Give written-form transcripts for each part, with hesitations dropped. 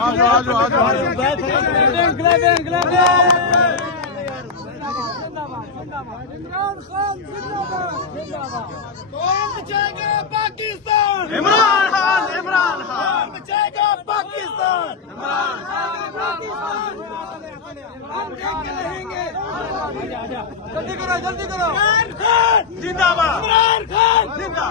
عمران خان کون بچائے گا پاکستان؟ عمران خان بچائے گا پاکستان؟ عمران خان ہم دیکھتے رہیں گے۔ جلدی کرو عمران خان زندہ باد، عمران خان زندہ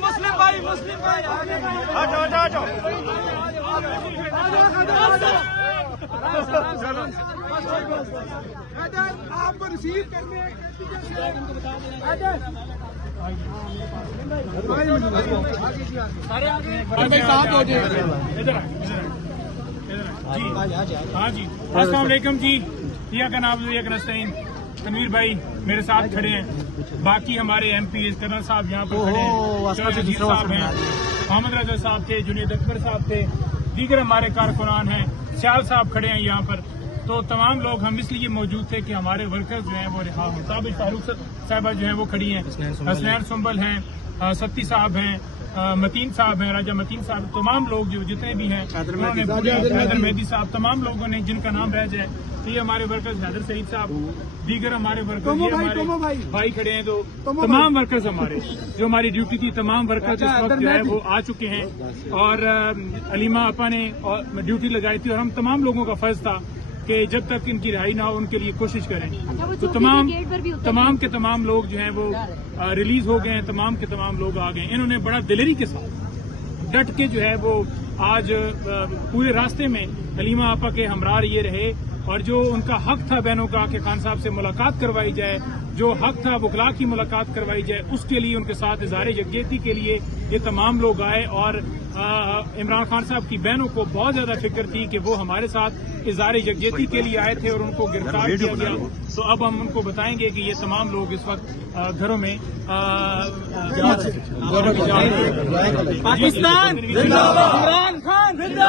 مسلم بھائی آپ کو ریسیو کرنے ہاں جی، السلام علیکم جی۔ کا نام نستعین تنویر بھائی میرے ساتھ کھڑے ہیں، باقی ہمارے ایم پی کرنل صاحب یہاں پر کھڑے ہیں، صاحب ہیں، محمد رضا صاحب تھے، جنید اکبر صاحب تھے، دیگر ہمارے کارکنان ہیں، سیال صاحب کھڑے ہیں یہاں پر۔ تو تمام لوگ ہم اس لیے موجود تھے کہ ہمارے ورکرز جو ہیں وہ رہا ہوں۔ صابر فاروق صاحبہ جو ہیں وہ کھڑی ہیں، حسنین سنبل ہیں، ستی صاحب ہیں، متین صاحب ہیں، راجہ متین صاحب، تمام لوگ جو جتنے بھی ہیں، حیدر مہدی صاحب، تمام لوگوں نے جن کا نام رہ جائے، یہ ہمارے ورکرز حیدر سعید صاحب، دیگر ہمارے ورکرز، یہ ہمارے بھائی کھڑے ہیں۔ تو تمام ورکرز ہمارے جو ہماری ڈیوٹی تھی، تمام ورکرز اس وقت جو ہے وہ آ چکے ہیں، اور علیمہ آپا نے ڈیوٹی لگائی تھی، اور ہم تمام لوگوں کا فرض تھا کہ جب تک ان کی رہائی نہ ہو ان کے لیے کوشش کریں۔ تو تمام کے تمام لوگ جو ہیں وہ ریلیز ہو گئے ہیں، تمام کے تمام لوگ آ گئے ہیں۔ انہوں نے بڑا دلیری کے ساتھ ڈٹ کے جو ہے وہ آج پورے راستے میں علیمہ آپا کے ہمراہ یہ رہے، اور جو ان کا حق تھا بہنوں کا کہ خان صاحب سے ملاقات کروائی جائے، جو حق تھا وکلاء کی ملاقات کروائی جائے، اس کے لیے ان کے ساتھ اظہار یکجہتی کے لیے یہ تمام لوگ آئے۔ اور عمران خان صاحب کی بہنوں کو بہت زیادہ فکر تھی کہ وہ ہمارے ساتھ اظہار یکجہتی کے لیے آئے تھے، اور ان کو گرفتار کیا گیا۔ تو اب ہم ان کو بتائیں گے کہ یہ تمام لوگ اس وقت گھروں میں پاکستان زندہ باد، عمران خان زندہ